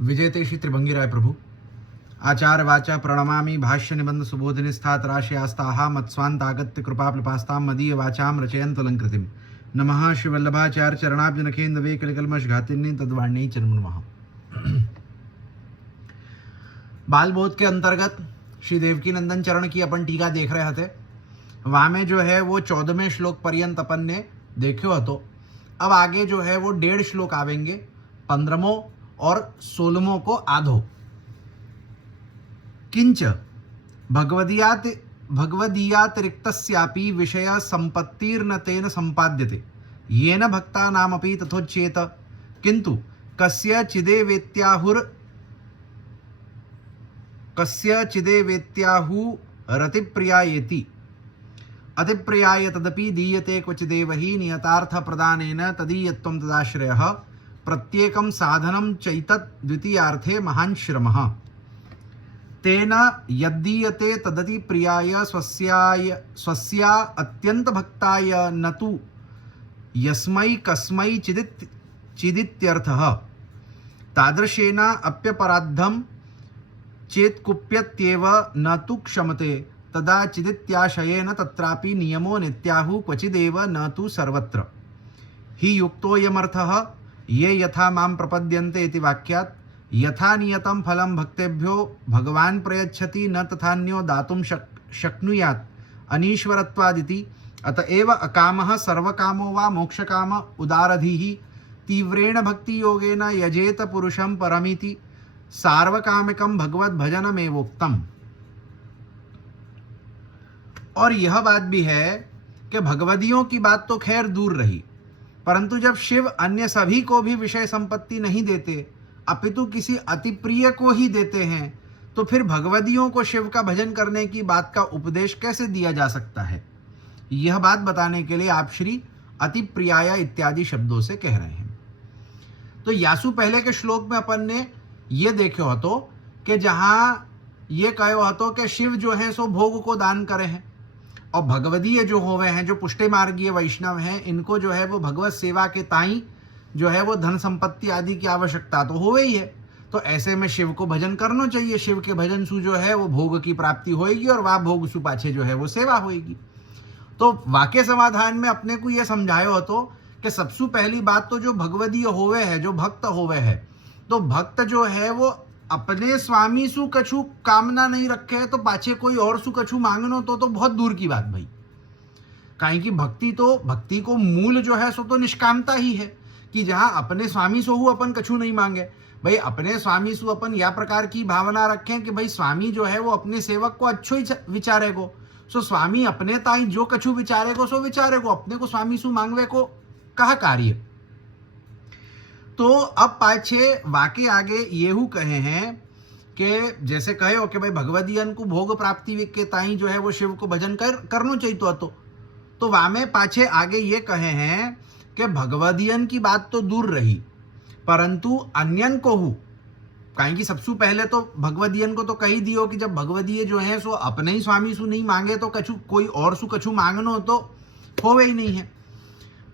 विजयते श्री त्रिभंगी राय प्रभु आचार्य वाचा प्रणमामि भाष्य निबंध सुबोधिनी स्थातराशयास्ताहा मत्स्वान्तागत्य कृपाप्लपास्तां मदीय वाचाम रचयन्तु अलंकृतिम नमः श्री वल्लभाचार्य चरणाब्जनखेन्दवे कलिकल्मष घातिन्नी तद्वाणी चरण नमः। बाल बोध के अंतर्गत श्री देवकी नंदन चरण की अपन टीका देख रहे थे। वहाँ में जो है वो 14वें श्लोक पर्यंत अपन ने देखो हतो। अब आगे जो है वो 1.5 श्लोक आवेंगे, 15वां और 16वां को आधो। किंच भगवदीयातिरिक्तस्यापि विषय संपत्तिर्न तेन संपाद्यते येन भक्तानामपि तथोच्येत किंतु कस्यचिदेवेत्याहुरतिप्रियायेति अतिप्रियाय तदपि दीयते क्वचिदेव हि नियतार्थ प्रदानेन तदीयत्वं तदाश्रयः प्रत्येकं साधनं चैतत् द्वितीयार्थे महान् श्रमः तेन यद्दीयते तदति प्रियाय स्वस्या अत्यंत भक्ताय न तु यस्मै कस्मै चिदित्यर्थः तादृशेन अप्यपराद्धं चेत्कुप्यत्येव न तु क्षमते तदा चिदित्याशयेन तत्रापि नियमो नित्याहु क्वचिदेव न तु सर्वत्र हि युक्तोऽयमर्थः ये यथा मां प्रपद्यन्ते इति वाक्यात् यथा नियतं फलं भक्तेभ्यो भगवान् प्रयच्छति न तथान्यो दातुं शक्नुयात् अनीश्वरत्वादिति अतएव अकामः सर्वकामो वा मोक्षकाम उदारधिः तीव्रेण भक्ति योगेन यजेत पुरुषं परमिति सार्वकामिकं भगवत भजनमेवोक्तम्। और यह बात भी है कि भगवदियों की बात तो खैर दूर रही, परंतु जब शिव अन्य सभी को भी विषय संपत्ति नहीं देते अपितु किसी अति प्रिय को ही देते हैं, तो फिर भगवदियों को शिव का भजन करने की बात का उपदेश कैसे दिया जा सकता है। यह बात बताने के लिए आप श्री अति प्रियाया इत्यादि शब्दों से कह रहे हैं। तो यासु पहले के श्लोक में अपन ने ये देखे हो तो कि जहां ये कहे हो तो कि शिव जो है सो भोग को दान करे हैं और भगवदीय जो होवे हैं, जो पुष्टि मार्गीय वैष्णव हैं, इनको जो है वो भगवत सेवा के ताई जो है वो धन संपत्ति आदि की आवश्यकता तो हो ही है। तो ऐसे में शिव को भजन करना चाहिए। शिव के भजन सु जो है वो भोग की प्राप्ति होएगी और वह भोग सु पाछे जो है वो सेवा होएगी। तो वाक्य समाधान में अपने को ये समझायो हो कि सबसे पहली बात तो जो भगवदीय होवे है, जो भक्त होवे है, तो भक्त जो है वो अपने स्वामी सु कछु कामना नहीं रखे है तो पाछे कोई और सु कछु मांगनो तो बहुत दूर की बात भाई। काहे कि भक्ति को मूल जो है सो तो निष्कामता ही है कि जहाँ अपने स्वामी सो अपन कछु नहीं मांगे। भाई अपने स्वामी सु अपन या प्रकार की भावना रखें कि भाई स्वामी जो है वो अपने सेवक को अच्छो ही विचारेगो। सो स्वामी अपने ताई जो कछु विचारेगो सो विचारेगो, अपने को स्वामी सु मांगवे को कहा कार्य। तो अब पाछे वाके आगे येहू कहे हैं कि जैसे कहे हो कि भाई भगवदियन को भोग प्राप्ति के ताई जो है वो शिव को भजन करनो चाहिए। तो वामे पाछे आगे ये कहे हैं कि भगवदियन की बात तो दूर रही, परंतु अन्यन को हूँ कहीं कि सबसे पहले तो भगवदियन को तो कही दियो कि जब भगवदीय जो है सो अपने ही स्वामी सु नहीं मांगे तो कछु कोई और सु कछु मांगनो तो होवे ही नहीं है।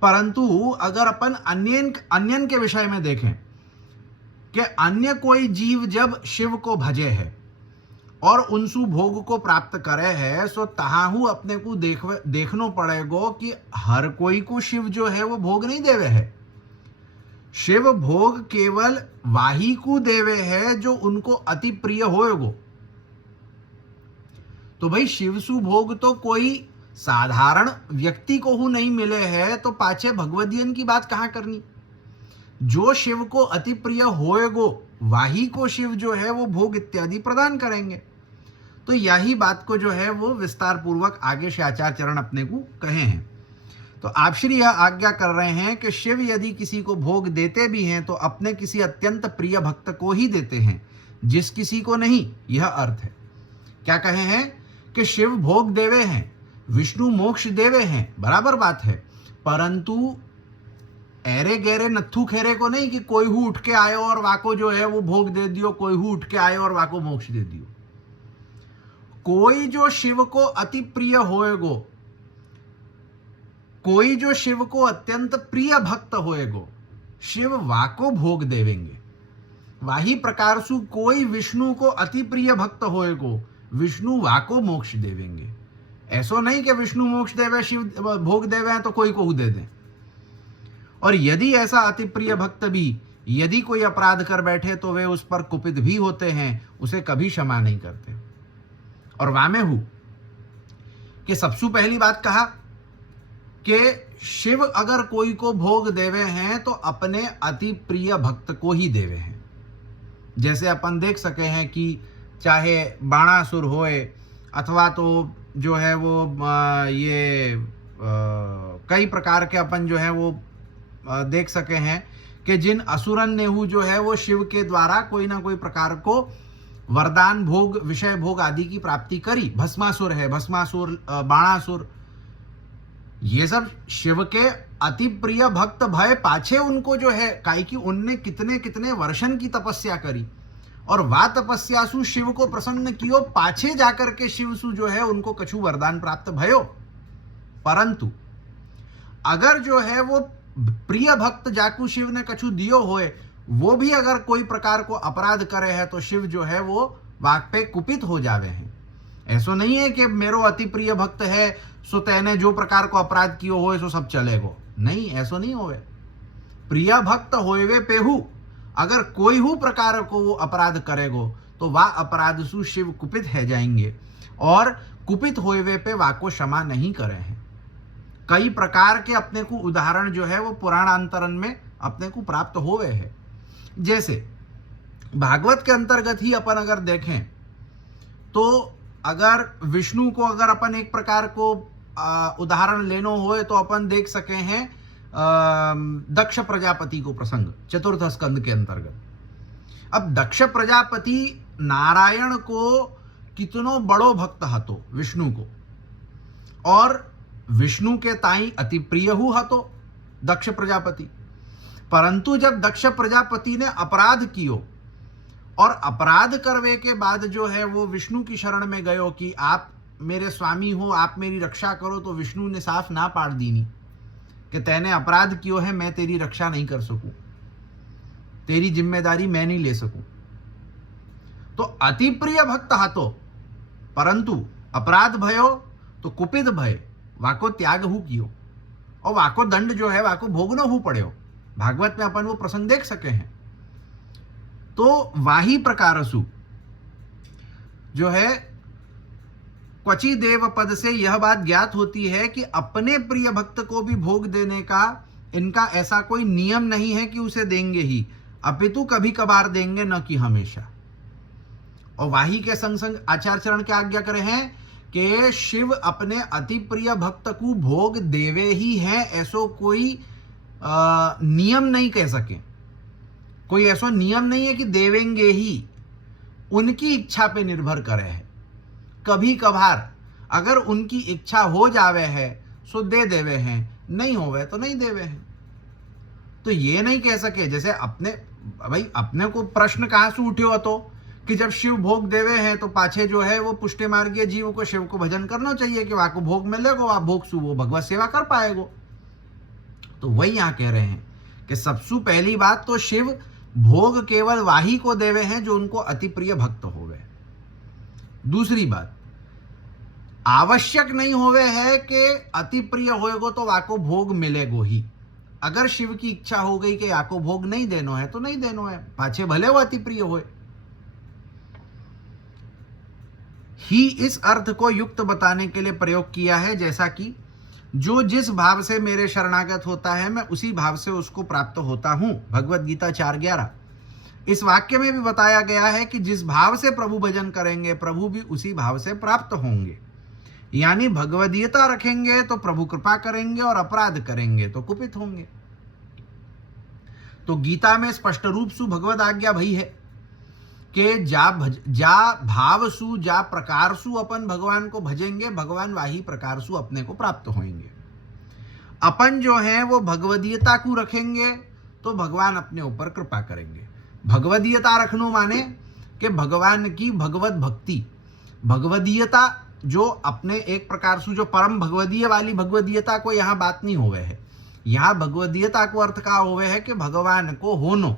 परंतु अगर अपन अन्यन के विषय में देखें कि अन्य कोई जीव जब शिव को भजे है और उनसु भोग को प्राप्त करे है, सो तहाहू अपने को देखनो पड़ेगो कि हर कोई को शिव जो है वो भोग नहीं देवे है। शिव भोग केवल वाही को देवे है जो उनको अति प्रिय होएगो। तो भाई शिवसु भोग तो कोई साधारण व्यक्ति को हु नहीं मिले है, तो पाछे भगवदियन की बात कहां करनी। जो शिव को अति प्रिय होएगो वाही को शिव जो है वो भोग इत्यादि प्रदान करेंगे। तो यही बात को जो है वो विस्तार पूर्वक आगे से आचार्य चरण अपने को कहे हैं। तो आप श्री यह आज्ञा कर रहे हैं कि शिव यदि किसी को भोग देते भी हैं तो अपने किसी अत्यंत प्रिय भक्त को ही देते हैं, जिस किसी को नहीं। यह अर्थ है। क्या कहे हैं कि शिव भोग देवे हैं, विष्णु मोक्ष देवे हैं, बराबर बात है, परंतु ऐरे गहरे नथु खेरे को नहीं कि कोई हु उठ के आयो और वाको जो है वो भोग दे दियो, कोई हु उठ के आयो और वाको मोक्ष दे दियो। कोई जो शिव को अति प्रिय होएगो, कोई जो शिव को अत्यंत प्रिय भक्त होएगो, शिव वाको भोग देवेंगे। वाही प्रकार सु कोई विष्णु को अति प्रिय भक्त होए को विष्णु वाको मोक्ष देवेंगे। ऐसो नहीं कि विष्णु मोक्ष देवे, शिव भोग देवे हैं तो कोई को दे दें। और यदि ऐसा अति प्रिय भक्त भी यदि कोई अपराध कर बैठे तो वे उस पर कुपित भी होते हैं, उसे कभी क्षमा नहीं करते। और वामे हूं कि सबसे पहली बात कहा कि शिव अगर कोई को भोग देवे हैं तो अपने अति प्रिय भक्त को ही देवे हैं। जैसे अपन देख सके हैं कि चाहे बाणासुर होए अथवा तो जो है वो कई प्रकार के अपन जो है वो देख सके हैं कि जिन असुरन ने जो है वो शिव के द्वारा कोई ना कोई प्रकार को वरदान भोग, विषय भोग आदि की प्राप्ति करी। भस्मासुर है, भस्मासुर, बाणासुर, ये सब शिव के अति प्रिय भक्त भय पाछे उनको जो है काई की उनने कितने कितने वर्षन की तपस्या करी और वा तपस्यासु शिव को प्रसन्न कियो, पाछे जाकर के शिवसु जो है उनको कछु वरदान प्राप्त भयो। परंतु अगर जो है वो प्रिय भक्त जाकू शिव ने कछु दियो होए, वो भी अगर कोई प्रकार को अपराध करे है तो शिव जो है वो वाक पे कुपित हो जावे हैं। ऐसो नहीं है कि मेरो अति प्रिय भक्त है सो तैने जो प्रकार को अपराध कियो होए सो सब चलेगो, नहीं, ऐसो नहीं होवे। प्रिय भक्त होवे पेहू अगर कोई हु प्रकार को वो अपराध करेगो तो वह अपराध सु शिव कुपित है जाएंगे और कुपित होवे पे वाको क्षमा नहीं करे हैं। कई प्रकार के अपने को उदाहरण जो है वो पुराणांतरण में अपने को प्राप्त होवे है। जैसे भागवत के अंतर्गत ही अपन अगर देखें तो अगर विष्णु को अगर अपन एक प्रकार को उदाहरण लेनो होए तो अपन देख सके हैं दक्ष प्रजापति को प्रसंग चतुर्थ स्कंद के अंतर्गत। अब दक्ष प्रजापति नारायण को कितनो बड़ो भक्त हतो विष्णु को, और विष्णु के ताई अति प्रिय हु हतो दक्ष प्रजापति। परंतु जब दक्ष प्रजापति ने अपराध कियो और अपराध करवे के बाद जो है वो विष्णु की शरण में गयो कि आप मेरे स्वामी हो, आप मेरी रक्षा करो, तो विष्णु ने साफ ना पाड़ दीनी कि तैने अपराध कियो है, मैं तेरी रक्षा नहीं कर सकूं, तेरी जिम्मेदारी मैं नहीं ले सकूं। तो अति प्रिय भक्त हाथो परंतु अपराध भयो तो कुपित भय वाको त्याग हु कियो और वाको दंड जो है वाको भोगनो हु पड़े हो। भागवत में अपन वो प्रसंग देख सके हैं। तो वाही प्रकार सु जो है क्वची देव पद से यह बात ज्ञात होती है कि अपने प्रिय भक्त को भी भोग देने का इनका ऐसा कोई नियम नहीं है कि उसे देंगे ही, अपितु कभी कभार देंगे, न कि हमेशा। और वाही के संग संग आचार्य चरण क्या आज्ञा करे हैं कि शिव अपने अति प्रिय भक्त को भोग देवे ही है, ऐसो कोई नियम नहीं कह सके। कोई ऐसा नियम नहीं है कि देवेंगे ही, उनकी इच्छा पे निर्भर करे है। कभी कभार अगर उनकी इच्छा हो जावे है सो दे देवे हैं, नहीं होवे तो नहीं देवे हैं। तो ये नहीं कह सके जैसे अपने को प्रश्न कहां से उठे हो तो कि जब शिव भोग देवे हैं तो पाछे जो है वो पुष्टि मार्गीय जीव को शिव को भजन करना चाहिए कि वहां को भोग मिलेगा, वहां भोग सु वो भगवत सेवा कर पाएगो। तो वही यहां कह रहे हैं कि सबसे पहली बात तो शिव भोग केवल वाही को देवे हैं जो उनको अति प्रिय भक्त होवे। दूसरी बात, आवश्यक नहीं होवे है कि अति प्रिय होएगो तो वाको भोग मिलेगो ही। अगर शिव की इच्छा हो गई कि आको भोग नहीं देनो है तो नहीं देनो है, पाछे भले वो अति प्रिय होए। ही इस अर्थ को युक्त बताने के लिए प्रयोग किया है, जैसा कि जो जिस भाव से मेरे शरणागत होता है मैं उसी भाव से उसको प्राप्त होता हूं, भगवत गीता 4:11। इस वाक्य में भी बताया गया है कि जिस भाव से प्रभु भजन करेंगे प्रभु भी उसी भाव से प्राप्त होंगे। यानी भगवदीयता रखेंगे तो प्रभु कृपा करेंगे और अपराध करेंगे तो कुपित होंगे। तो गीता में स्पष्ट रूप से भगवद आज्ञा भई है कि जा भाव सु जा प्रकार सु अपन भगवान को भजेंगे, भगवान वाही प्रकार सु अपने को प्राप्त होंगे। अपन जो है वो भगवदीयता को रखेंगे तो भगवान अपने ऊपर कृपा करेंगे। भगवदीयता रखनो माने कि भगवान की भगवत भक्ति, भगवदीयता जो अपने एक प्रकार से जो परम भगवदीय वाली भगवदीयता को यहाँ बात नहीं होवे है। यहाँ भगवदीयता को अर्थ का होवे है कि भगवान को होनो,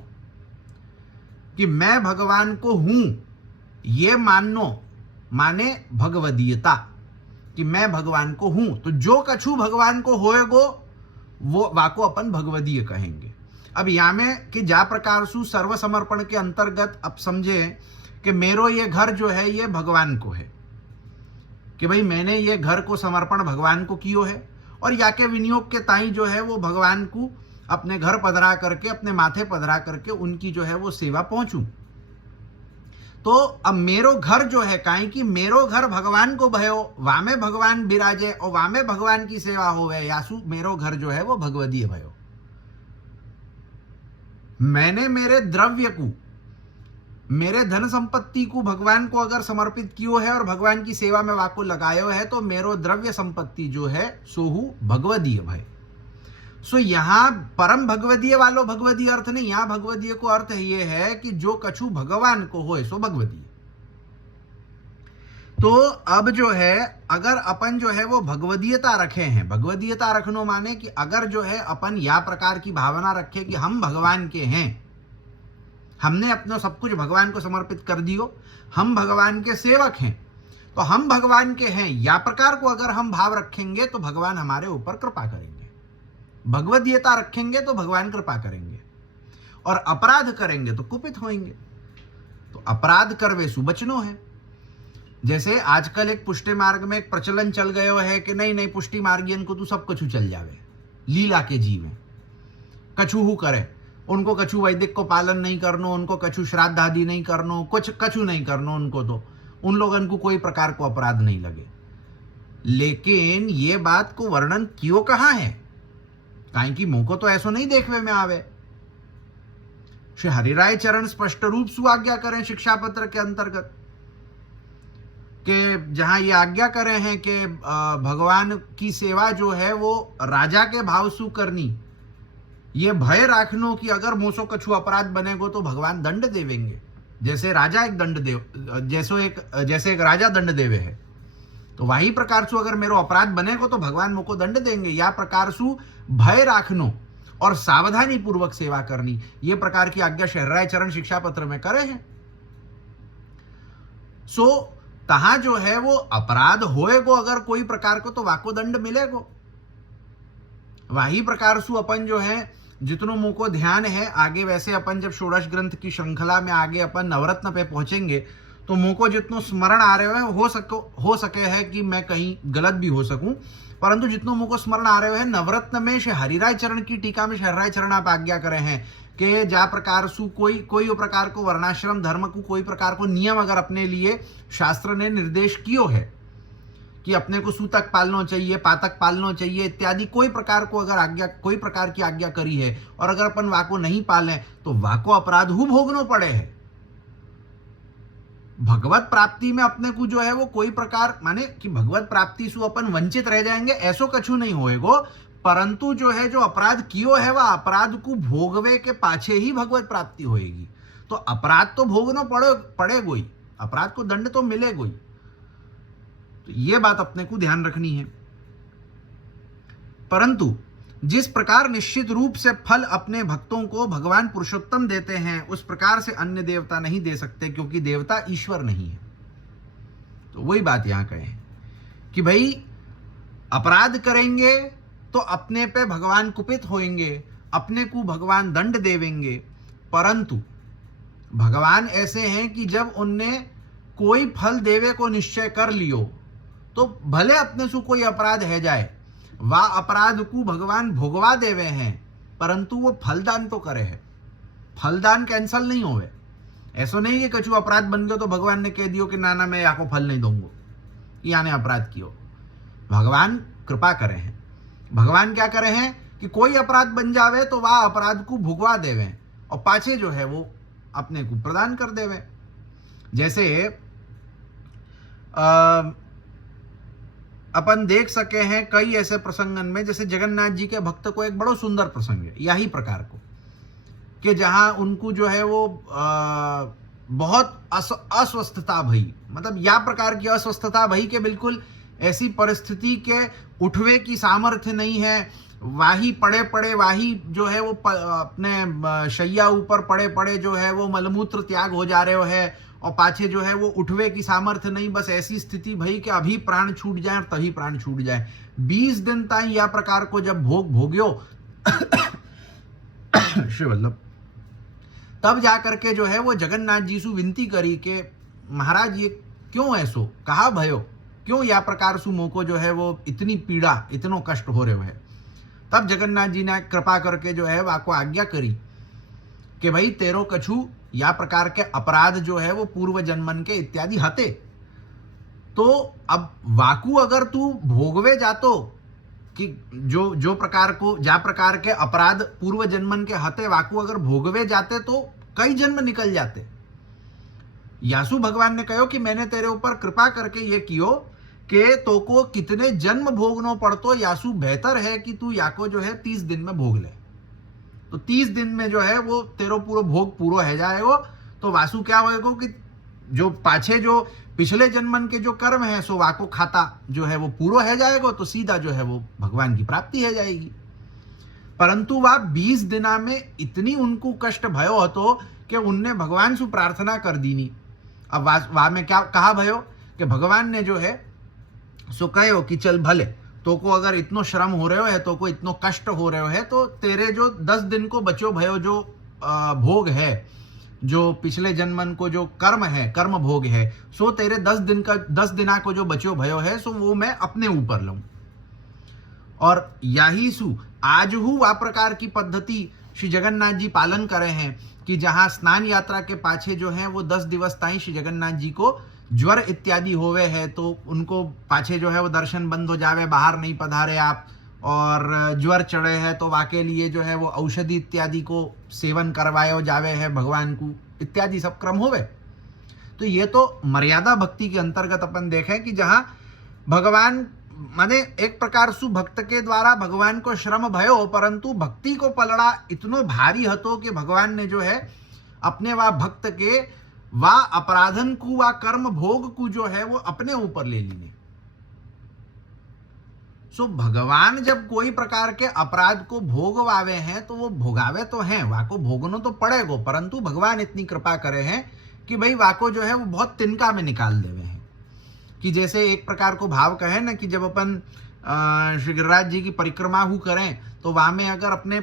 कि मैं भगवान को हूं, ये मानो माने भगवदीयता, कि मैं भगवान को हूं। तो जो कछु भगवान को होएगो वो वाको अपन भगवदीय कहेंगे। अब यहाँ में कि जा प्रकार सु सर्व समर्पण के अंतर्गत अब समझे कि मेरो ये घर जो है ये भगवान को है, कि भाई मैंने ये घर को समर्पण भगवान को कियो है, और या के विनियोग के ताई जो है वो भगवान को अपने घर पधरा करके, अपने माथे पधरा करके उनकी जो है वो सेवा पहुंचूं। तो अब मेरो घर जो है, काहे कि मेरो घर भगवान को भयो, वामे भगवान विराजे और वामे भगवान की सेवा होवे, यासु मेरो घर जो है वो भगवदीय भयो। मैंने मेरे द्रव्य को, मेरे धन संपत्ति को भगवान को अगर समर्पित कियो है और भगवान की सेवा में वाको लगायो है, तो मेरो द्रव्य संपत्ति जो है सोहु भगवदीय भय। सो यहां परम भगवदीय वालो भगवदीय अर्थ नहीं, यहां भगवदीय को अर्थ ये है कि जो कछु भगवान को होए सो भगवदीय। तो अब जो है अगर अपन जो है वो भगवदीयता रखे हैं, भगवदीयता रखनो माने कि अगर जो है अपन या प्रकार की भावना रखे कि हम भगवान के हैं, हमने अपना सब कुछ भगवान को समर्पित कर दियो, हम भगवान के सेवक हैं, तो हम भगवान के हैं, या प्रकार को अगर हम भाव रखेंगे तो भगवान हमारे ऊपर कृपा करेंगे। भगवदीयता रखेंगे तो भगवान कृपा करेंगे, और अपराध करेंगे तो कुपित होंगे। तो अपराध करवे सु बचनो है। जैसे आजकल एक पुष्टि मार्ग में एक प्रचलन चल गयो है कि नहीं नहीं पुष्टि मार्गियन को तू सब कछु चल जावे, लीला के जी में कछु हु करे, उनको कछु वैदिक को पालन नहीं करनो, उनको कछु श्राद्ध आदि नहीं करनो, कुछ कछु नहीं करनो उनको, तो उन लोगों को कोई प्रकार को अपराध नहीं लगे। लेकिन ये बात को वर्णन क्यों कहा है, काहे कि मुंह को तो ऐसो नहीं देखवे में आवे। श्री हरिराय चरण स्पष्ट रूप से आज्ञा करें शिक्षा पत्र के अंतर्गत कि जहां ये आज्ञा करे हैं कि भगवान की सेवा जो है वो राजा के भाव सु करनी, ये भय राखनो कि अगर मोसो कछु अपराध बनेगो तो भगवान दंड देवेंगे। जैसे राजा एक दंड देव, जैसे एक राजा दंड देवे है, तो वही प्रकार सु अगर मेरो अपराध बनेगो तो भगवान मुझको दंड देंगे। या प्रकार सु भय राखनो और सावधानी पूर्वक सेवा करनी, ये प्रकार की आज्ञा शहराय चरण शिक्षा पत्र में करे हैं। सो तहां जो है वो अपराध होएगो अगर कोई प्रकार को, तो वाको दंड मिलेगो। वही प्रकार सु अपन जो है जितनों मुंह को ध्यान है, आगे वैसे अपन जब षोडश ग्रंथ की श्रृंखला में आगे अपन नवरत्न पे पहुंचेंगे तो मुंह को जितनों स्मरण आ रहे हैं, हो सके है कि मैं कहीं गलत भी हो सकूं, परंतु जितनों मुंह को स्मरण आ रहे हैं, नवरत्न में श्री हरिराय चरण की टीका में हरिराय चरण आप आज्ञा करे हैं कि जा प्रकार सु कोई प्रकार को वर्णाश्रम धर्म को कोई प्रकार को नियम अगर अपने लिए शास्त्र ने निर्देश कियो है कि अपने को सूतक पालना चाहिए, पातक पालना चाहिए इत्यादि, कोई प्रकार को अगर आज्ञा, कोई प्रकार की आज्ञा करी है, और अगर अपन वाको नहीं पाले तो वाको अपराध हु भोगनो पड़े है। भगवत प्राप्ति में अपने को जो है वो कोई प्रकार माने कि भगवत प्राप्ति से अपन वंचित रह जाएंगे, ऐसो कछु नहीं होएगो, परंतु जो है जो अपराध कियो है वह अपराध को भोगवे के पाछे ही भगवत प्राप्ति होएगी। तो अपराध तो भोगना पड़ेगो ही, अपराध को दंड तो मिलेगो ही। तो ये बात अपने को ध्यान रखनी है। परंतु जिस प्रकार निश्चित रूप से फल अपने भक्तों को भगवान पुरुषोत्तम देते हैं, उस प्रकार से अन्य देवता नहीं दे सकते, क्योंकि देवता ईश्वर नहीं है। तो वही बात यहां कहे कि भाई अपराध करेंगे तो अपने पे भगवान कुपित होएंगे, अपने को भगवान दंड देवेंगे। परंतु भगवान ऐसे हैं कि जब उनने कोई फल देवे को निश्चय कर लियो, तो भले अपने से कोई अपराध है जाए, वह अपराध को भगवान भोगवा देवे हैं, परंतु वो फलदान तो करे है, फलदान कैंसल नहीं होवे। ऐसा नहीं कि कछु अपराध बन गयो तो भगवान ने कह दियो कि ना मैं याको फल नहीं दूंगा, याने अपराध कियो। भगवान कृपा करे हैं, भगवान क्या करे हैं कि कोई अपराध बन जावे तो वह अपराध को भुगवा देवे और पाछे जो है वो अपने को प्रदान कर देवे। जैसे अपन देख सके हैं कई ऐसे प्रसंगन में, जैसे जगन्नाथ जी के भक्त को एक बड़ो सुंदर प्रसंग है यही प्रकार को, कि जहां उनको जो है वो बहुत अस्वस्थता भई, मतलब या प्रकार की अस्वस्थता भई के बिल्कुल ऐसी परिस्थिति के उठवे की सामर्थ्य नहीं है, वाही पड़े पड़े, वाही जो है वो अपने शैया ऊपर पड़े पड़े जो है वो मलमूत्र त्याग हो जा रहे है, और पाछे जो है वो उठवे की सामर्थ्य नहीं, बस ऐसी स्थिति भई कि अभी प्राण छूट जाए और तभी प्राण छूट जाए। 20 दिन ताई या प्रकार को जब भोग भोग्यो श्री वल्लभ, तब जाकर के जो है वो जगन्नाथ जी से विनती करी कि महाराज ये क्यों ऐसो, कहा भयो, क्यों या प्रकार सु मोको जो है वो इतनी पीड़ा, इतनो कष्ट हो रहे है। तब जगन्नाथ जी ने कृपा करके जो है वाको आज्ञा करी कि भाई तेरो कछु या प्रकार के अपराध जो है वो पूर्व जन्मन के इत्यादि हते, तो अब वाकु अगर तू भोगवे जातो कि जो प्रकार को जा प्रकार के अपराध पूर्व जन्मन के हते वाकु अगर भोगवे जाते तो कई जन्म निकल जाते। यासु भगवान ने कहो कि मैंने तेरे ऊपर कृपा करके ये कियो कि तो को कितने जन्म भोगनो पड़तो, यासु बेहतर है कि तू याको जो है 30 दिन में भोग ले। तो 30 दिन में जो है वो तेरो पूरा भोग पूरा है जाएगा। तो वासु क्या होएगा कि जो पाछे जो पिछले जन्मन के जो कर्म है सो वाको खाता जो है वो पूरा है जाएगा, तो सीधा जो है वो भगवान की प्राप्ति है जाएगी। परंतु वह 20 दिना में इतनी उनको कष्ट भयो हतो कि उनने भगवान से प्रार्थना कर दीनी। अब वहां में क्या कहा भयो कि भगवान ने जो है सो कहो कि चल भले तो को अगर इतनो श्रम हो रहे हो है, तो को इतनो कष्ट हो रहे हो है, तो तेरे जो 10 दिन को बचो भयो जो भोग है, जो पिछले जन्मन को जो कर्म है, कर्म भोग है, सो तेरे 10 दिना को जो बचो भयो है सो वो मैं अपने ऊपर लूं। और यही सु आज हूँ आ प्रकार की पद्धति श्री जगन्नाथ जी पालन करे हैं कि जहां स्नान यात्रा के पाछे जो है वो 10 दिवस ताई श्री जगन्नाथ जी को ज्वर इत्यादि होवे है, तो उनको पाछे जो है वो दर्शन बंद हो जावे, बाहर नहीं पधारे आप, और ज्वर चढ़े है तो वाके लिए जो है वो औषधि इत्यादि को सेवन करवायो जावे है भगवान को, इत्यादि सब क्रम होवे। तो ये तो मर्यादा भक्ति के अंतर्गत अपन देखें कि जहां भगवान माने एक प्रकार सु भक्त के द्वारा भगवान को श्रम भयो, परंतु भक्ति को पलड़ा इतनो भारी हतो कि भगवान ने जो है अपने वा भक्त के वा अपराधन को वा कर्म भोग को जो है वो अपने ऊपर ले लीने। सो भगवान जब कोई प्रकार के अपराध को भोगवावे हैं तो वो भोगावे तो हैं, वाको भोगनो तो पड़ेगो, परंतु भगवान इतनी कृपा करे हैं कि भाई वाको जो है वो बहुत तिनका में निकाल देवे हैं। कि जैसे एक प्रकार को भाव कहे ना कि जब अपन श्री गिरिराज जी की परिक्रमा हु करें तो वहां में अगर अपने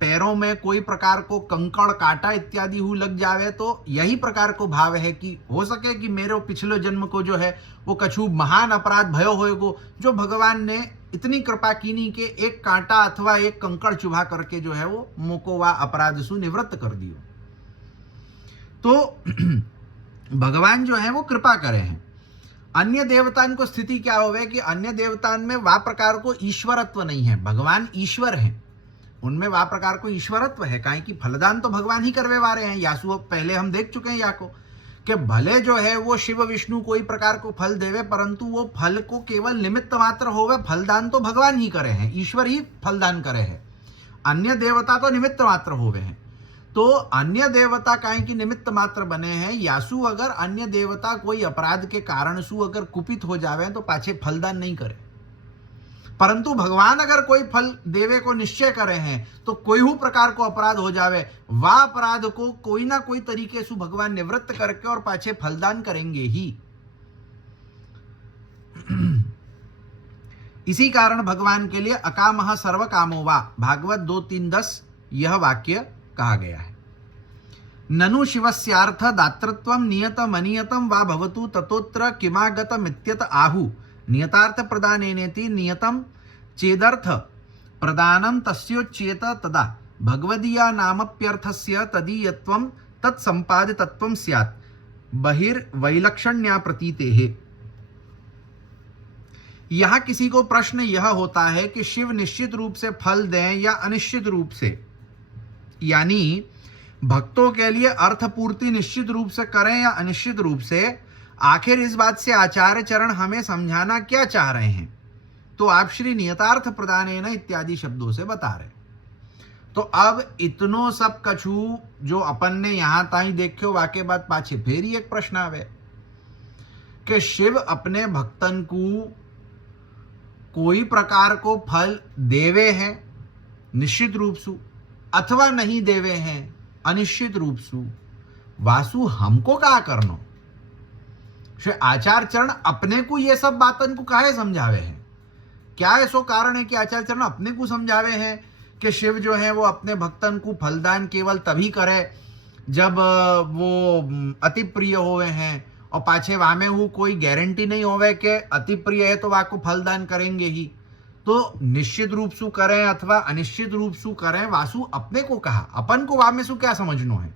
पैरों में कोई प्रकार को कंकड़ कांटा इत्यादि हु लग जावे, तो यही प्रकार को भाव है कि हो सके कि मेरे पिछले जन्म को जो है वो कछु महान अपराध भयो होएगो, जो भगवान ने इतनी कृपा कीनी के एक कांटा अथवा एक कंकड़ चुभा करके जो है वो मोको वा अपराध सु निवृत्त कर दियो। तो भगवान जो है वो कृपा करे हैं। अन्य देवतान को स्थिति क्या होवे कि अन्य देवतान में वा प्रकार को ईश्वरत्व नहीं है, भगवान ईश्वर हैं, उनमें वा प्रकार को ईश्वरत्व है, काहे कि फलदान तो भगवान ही करवे वाले हैं। यासु पहले हम देख चुके हैं याको कि भले जो है वो शिव विष्णु कोई प्रकार को फल देवे, परंतु वो फल को केवल निमित्त मात्र होवे, फलदान तो भगवान ही करे हैं, ईश्वर ही फलदान करे हैं। अन्य देवता तो निमित्त मात्र होवे हैं। तो अन्य देवता काहे की निमित्त मात्र बने हैं। यासु अगर अन्य देवता कोई अपराध के कारण सु अगर कुपित हो जावे तो पाछे फलदान नहीं करे, परंतु भगवान अगर कोई फल देवे को निश्चय करे हैं तो कोई भी प्रकार को अपराध हो जावे, वह अपराध को कोई ना कोई तरीके से भगवान निवृत्त करके और पाछे फलदान करेंगे ही। इसी कारण भगवान के लिए अकामः सर्व कामो वा, भागवत 2:3-10 यह वाक्य कहा गया है। ननु शिवस्यार्थ दातृत्वं नियतम अनियतम वा भवतु ततोत्र किमागतमित्यत आहु नियतार्थ प्रदानेनेति नियतम चेदर्थ प्रदानं तस्योच्येत तदा भगवदीया नामप्यर्थस्य तदीयत्वं तत्संपादितत्वं स्यात् बहिर्वैलक्षण्या प्रतीतेः। यहां किसी को प्रश्न यह होता है कि शिव निश्चित रूप से फल दें या अनिश्चित रूप से, यानी भक्तों के लिए अर्थ पूर्ति निश्चित रूप से करें या अनिश्चित रूप से, आखिर इस बात से आचार्य चरण हमें समझाना क्या चाह रहे हैं। तो आप श्री नियतार्थ प्रदानेन इत्यादि शब्दों से बता रहे। तो अब इतनो सब कछु जो अपन ने यहां ताई देखो, वाके बाद पाछे फिर ही एक प्रश्न आवे कि शिव अपने भक्तन को कोई प्रकार को फल देवे हैं निश्चित रूप सु अथवा नहीं देवे हैं अनिश्चित रूप सु वासु हमको का करनो। श्री आचार्य चरण अपने को ये सब बातन को काहे समझावे हैं? क्या ऐसो कारण है कि आचार्य चरण अपने को समझावे हैं कि शिव जो है वो अपने भक्तन को फलदान केवल तभी करे जब वो अति प्रिय होवे हैं, और पाछे वामे हूँ कोई गारंटी नहीं होवे कि अति प्रिय है तो वाको फलदान करेंगे ही। तो निश्चित रूप सु करें अथवा अनिश्चित रूप सु करें, वासु अपने को कहा, अपन को वामे सु क्या समझनो है?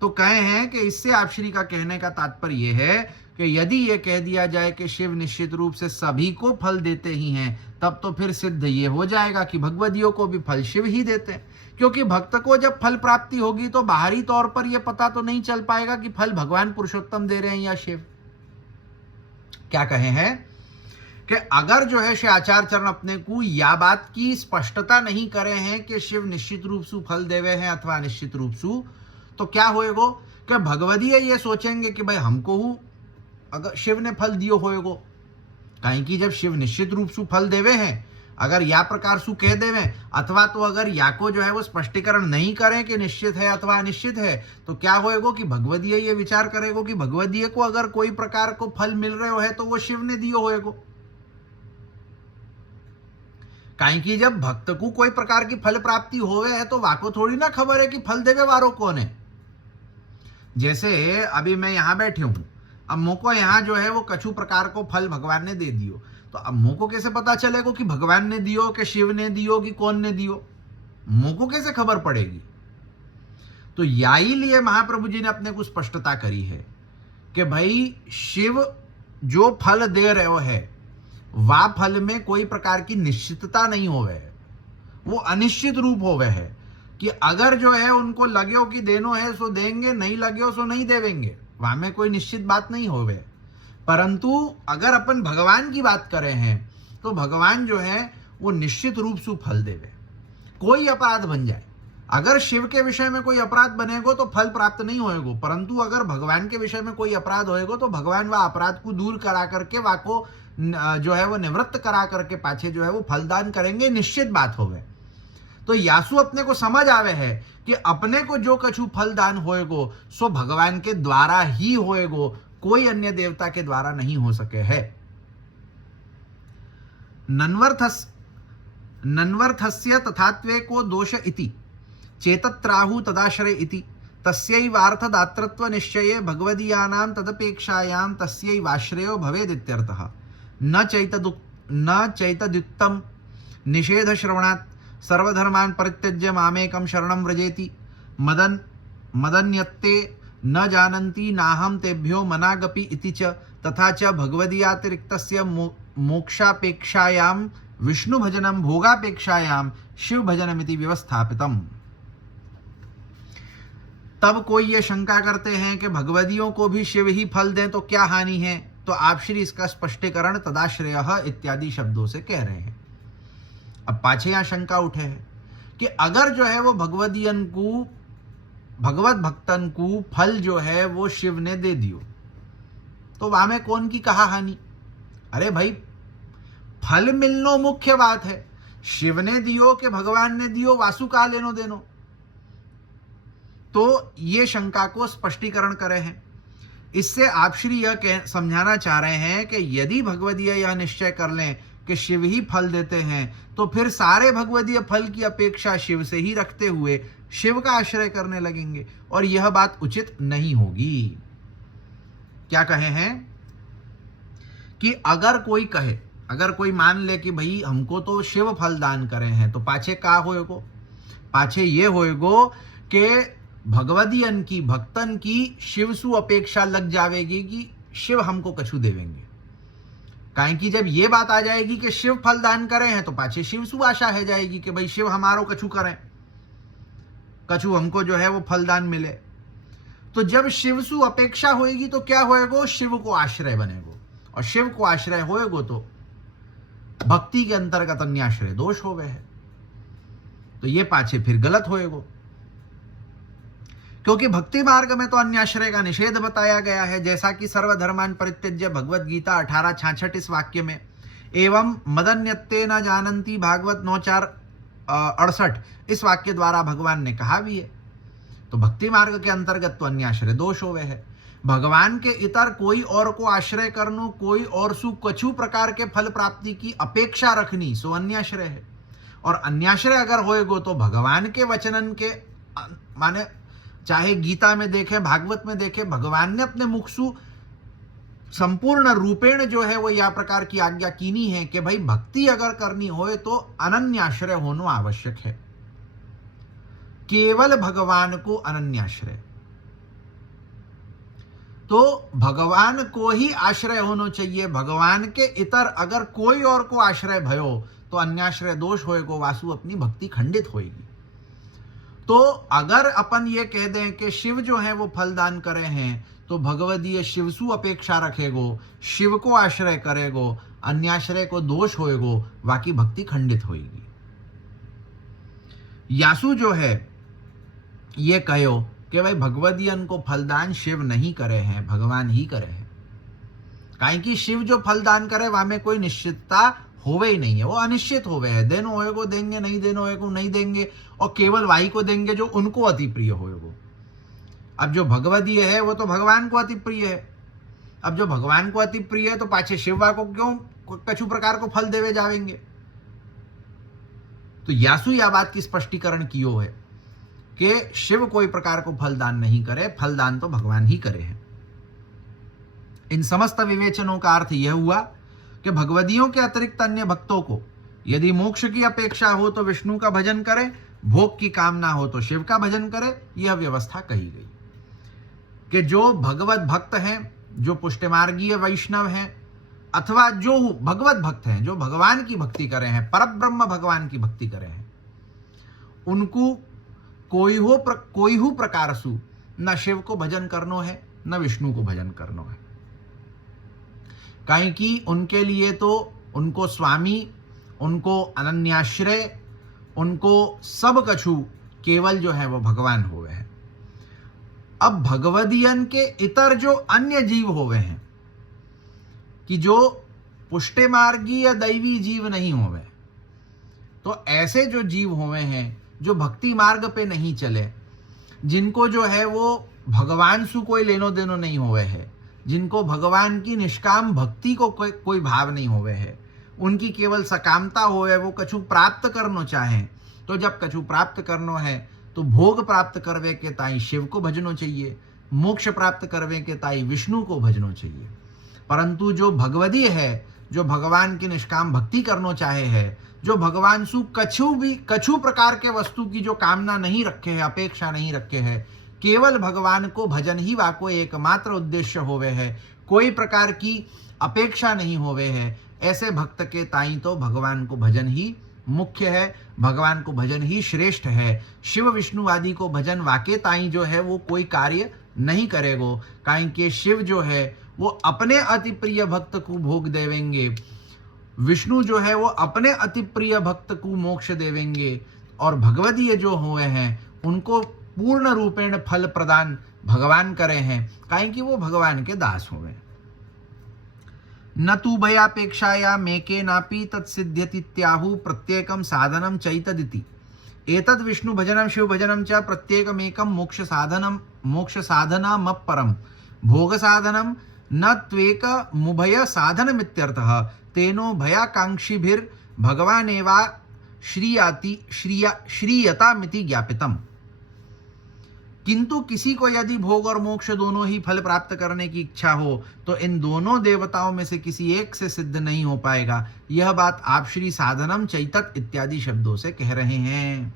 तो कहे हैं कि इससे आप श्री का कहने का तात्पर्य यह है कि यदि ये कह दिया जाए कि शिव निश्चित रूप से सभी को फल देते ही हैं, तब तो फिर सिद्ध ये हो जाएगा कि भगवदियों को भी फल शिव ही देते हैं। क्योंकि भक्त को जब फल प्राप्ति होगी तो बाहरी तौर पर यह पता तो नहीं चल पाएगा कि फल भगवान पुरुषोत्तम दे रहे हैं या शिव। क्या कहे हैं कि अगर जो है श्री आचार्य चरण अपने को या बात की स्पष्टता नहीं करे हैं कि शिव निश्चित रूप से फल देवे हैं अथवा अनिश्चित रूप से, तो क्या होएगो कि भगवदीय ये सोचेंगे कि भाई हमको हूं अगर शिव ने फल दियो होएगो। कहीं कि जब शिव निश्चित रूप से फल देवे हैं, अगर या प्रकार सु कह देवे अथवा तो अगर या को जो है वो स्पष्टीकरण नहीं करें कि निश्चित है अथवा अनिश्चित है, तो क्या होएगो कि भगवदीय ये विचार करेगो कि भगवदीय को अगर कोई प्रकार को फल मिल रहे है तो वो शिव ने दियो होएगो। कहीं कि जब भक्त को कोई प्रकार की फल प्राप्ति होवे है तो वाको थोड़ी ना खबर है कि फल देवे वारो कौन है। जैसे अभी मैं यहां बैठे हूं, अब मोको यहाँ जो है वो कछु प्रकार को फल भगवान ने दे दियो, तो अब मोको कैसे पता चलेगा कि भगवान ने दियो कि शिव ने दियो कि कौन ने दियो? मोको कैसे खबर पड़ेगी? तो यही लिए महाप्रभु जी ने अपने को स्पष्टता करी है कि भाई शिव जो फल दे रहे है वा फल में कोई प्रकार की निश्चितता नहीं होवे, वो अनिश्चित रूप होवे है कि अगर जो है उनको लगे कि देनो है सो देंगे, नहीं लगे सो नहीं देवेंगे, वहां में कोई निश्चित बात नहीं होवे। परंतु अगर अपन भगवान की बात करें हैं तो भगवान जो है वो निश्चित रूप से फल देवे। कोई अपराध बन जाए, अगर शिव के विषय में कोई अपराध बनेगो तो फल प्राप्त नहीं होएगो, परंतु अगर भगवान के विषय में कोई अपराध होएगो तो भगवान वह अपराध को दूर करा करके वाको जो है वो निवृत्त करा करके पाछे जो है वो फलदान करेंगे, निश्चित बात होवे। तो यासु अपने को समझ आवे है कि अपने को जो कछु फलदान होएगो सो भगवान के द्वारा ही होएगो, कोई अन्य देवता के द्वारा नहीं हो सके है। नन्वर्थस्य तथात्वे को दोष इति चेतत्राहु तदाश्रय इति तस्यैवार्थदातृत्व निश्चये भगवदीयानां तदपेक्षायां तस्यैवाश्रयो भवेदित्यर्थः। न चैतदुक्तं निषेध श्रवणात् सर्वधर्मान् परित्यज्य मामेकं शरणं व्रजेति मदन्यत्ते न जानन्ति नाहं तेभ्यो मनागपि इति च तथा च भगवदीयातिरिक्तस्य मोक्षापेक्षायां विष्णु भजनम भोगापेक्षायां शिव भजनमिति व्यवस्थापितम्। तब कोई ये शंका करते हैं कि भगवदियों को भी शिव ही फल दें तो क्या हानि है, तो आप श्री इसका स्पष्टीकरण तदाश्रयः इत्यादि शब्दों से कह रहे हैं। अब पाछे यहां शंका उठे है कि अगर जो है वो भगवदियन को भगवत भक्तन को फल जो है वो शिव ने दे दियो तो वहां में कौन की कहा हानि? अरे भाई फल मिलनो मुख्य बात है, शिव ने दियो कि भगवान ने दियो वासु का लेनो देनो। तो ये शंका को स्पष्टीकरण करे हैं। इससे आप श्री यह समझाना चाह रहे हैं कि यदि भगवदीय यह निश्चय कर लें कि शिव ही फल देते हैं तो फिर सारे भगवदीय फल की अपेक्षा शिव से ही रखते हुए शिव का आश्रय करने लगेंगे, और यह बात उचित नहीं होगी। क्या कहे हैं कि अगर कोई कहे, अगर कोई मान ले कि भाई हमको तो शिव फल दान करे हैं, तो पाछे का होएगो? पाछे ये होएगो कि भगवदियन की भक्तन की शिवसु अपेक्षा लग जावेगी कि शिव हमको कछु देवेंगे। काहे कि जब ये बात आ जाएगी कि शिव फल दान करे हैं तो पाछे शिवसु आशा है जाएगी कि भाई शिव हमारो कछु करें, कछु हमको जो है वो फलदान मिले। तो जब शिवसु अपेक्षा होएगी तो क्या होएगो? शिव को आश्रय बनेगो, और शिव को आश्रय होएगो तो भक्ति के अंतर्गत अन्याश्रय दोष हो गए है, तो ये पाछे फिर गलत होएगो। क्योंकि भक्ति मार्ग में तो अन्याश्रय का निषेध बताया गया है, जैसा कि सर्वधर्मान परित्यज्य भगवत गीता 18:66 इस वाक्य में, एवं मदन्यत्ते न जानन्ति भागवत 9:4 68 इस वाक्य द्वारा भगवान ने कहा भी है। तो भक्ति मार्ग के अंतर्गत तो अन्याश्रय दोष होवे है। भगवान के इतर कोई और को आश्रय करनो, कोई और सु कछु प्रकार के फल प्राप्ति की अपेक्षा रखनी, सो अन्याश्रय है। और अन्याश्रय अगर होएगो तो भगवान के वचनन के माने चाहे गीता में देखे, भागवत में देखे, भगवान ने अपने मुख सु संपूर्ण रूपेण जो है वो यह प्रकार की आज्ञा कीनी है कि भाई भक्ति अगर करनी होए तो अनन्याश्रय होना आवश्यक है, केवल भगवान को अनन्याश्रय। तो भगवान को ही आश्रय होना चाहिए। भगवान के इतर अगर कोई और को आश्रय भयो तो अन्याश्रय दोष होएगो, वासु अपनी भक्ति खंडित होएगी। तो अगर अपन ये कह दें कि शिव जो है वो फलदान करे हैं तो भगवदीय शिवसु अपेक्षा रखेगो, शिव को आश्रय करेगो, अन्याश्रय को दोष होएगो, बाकी भक्ति खंडित होएगी। यासु जो है ये कहो कि भाई भगवदियन को फलदान शिव नहीं करे हैं, भगवान ही करे हैं। काहे कि शिव जो फलदान करे वहां में कोई निश्चितता होवे ही नहीं है, वो अनिश्चित होवे है। देनो होएगो देंगे, नहीं देनो होएगो नहीं देंगे, और केवल वाही को देंगे जो उनको अति प्रिय होएगो। अब जो भगवदीय है वो तो भगवान को अति प्रिय है। अब जो भगवान को अति प्रिय है तो पाछे शिवा को क्यों कछु प्रकार को फल देवे जावेंगे। तो यासु यह बात की स्पष्टीकरण कियो है कि शिव कोई प्रकार को फलदान नहीं करे, फलदान तो भगवान ही करे हैं। इन समस्त विवेचनों का अर्थ यह हुआ कि भगवदियों के अतिरिक्त अन्य भक्तों को यदि मोक्ष की अपेक्षा हो तो विष्णु का भजन करे, भोग की कामना हो तो शिव का भजन करे। यह व्यवस्था कही गई कि जो भगवत भक्त हैं, जो पुष्टिमार्गीय वैष्णव हैं, अथवा जो भगवत भक्त हैं, जो भगवान की भक्ति करे हैं, परब्रह्म भगवान की भक्ति करे हैं, उनको कोई हो प्रकार सु न शिव को भजन करनो है न विष्णु को भजन करनो है। काहे कि उनके लिए तो उनको स्वामी, उनको अनन्याश्रय, उनको सब कछु केवल जो है वो भगवान होवे हैं। अब भगवदियन के इतर जो अन्य जीव होवे हैं कि जो पुष्टे मार्गी या दैवी जीव नहीं होवे, तो ऐसे जो जीव होवे हैं जो भक्ति मार्ग पे नहीं चले, जिनको जो है वो भगवान से कोई लेनो देनो नहीं होवे है, जिनको भगवान की निष्काम भक्ति को कोई भाव नहीं होवे है, उनकी केवल सकामता होवे, वो कछु प्राप्त करनो चाहें, तो जब कछु प्राप्त करनो है तो भोग प्राप्त करवे के ताई शिव को भजनो चाहिए, मोक्ष प्राप्त करवे के ताई विष्णु को भजनो चाहिए। परंतु जो भगवदीय है, जो भगवान की निष्काम भक्ति करनो चाहे है, जो भगवान सु कछु प्रकार के वस्तु की जो कामना नहीं रखे है, अपेक्षा नहीं रखे है, केवल भगवान को भजन ही वाको एकमात्र उद्देश्य होवे है, कोई प्रकार की अपेक्षा नहीं होवे है, ऐसे भक्त के ताई तो भगवान को भजन ही मुख्य है, भगवान को भजन ही श्रेष्ठ है। शिव विष्णु आदि को भजन वाके ताई जो है वो कोई कार्य नहीं करेगो। काहे कि शिव जो है वो अपने अति प्रिय भक्त को भोग देवेंगे, विष्णु जो है वो अपने अति प्रिय भक्त को मोक्ष देवेंगे, और भगवदीय जो हुए हैं उनको पूर्ण रूपेण फल प्रदान भगवान करे हैं, काहे कि वो भगवान के दास हुए। न तु भयापेक्षाया मेके नापि तत्सिद्ध्यतीत्याहु प्रत्येकम साधनम चैतदिति एतद् विष्णु भजनम शिव भजनम च प्रत्येकमेकम मोक्ष साधनमपरम भोग साधनम न त्वेक मुभय साधनमित्यर्थः तेनो भयाकांक्षिभिर भगवानेवा श्रीयतामिति ज्ञापितम्। किंतु किसी को यदि भोग और मोक्ष दोनों ही फल प्राप्त करने की इच्छा हो तो इन दोनों देवताओं में से किसी एक से सिद्ध नहीं हो पाएगा। यह बात आप श्री साधनम चैतत इत्यादि शब्दों से कह रहे हैं।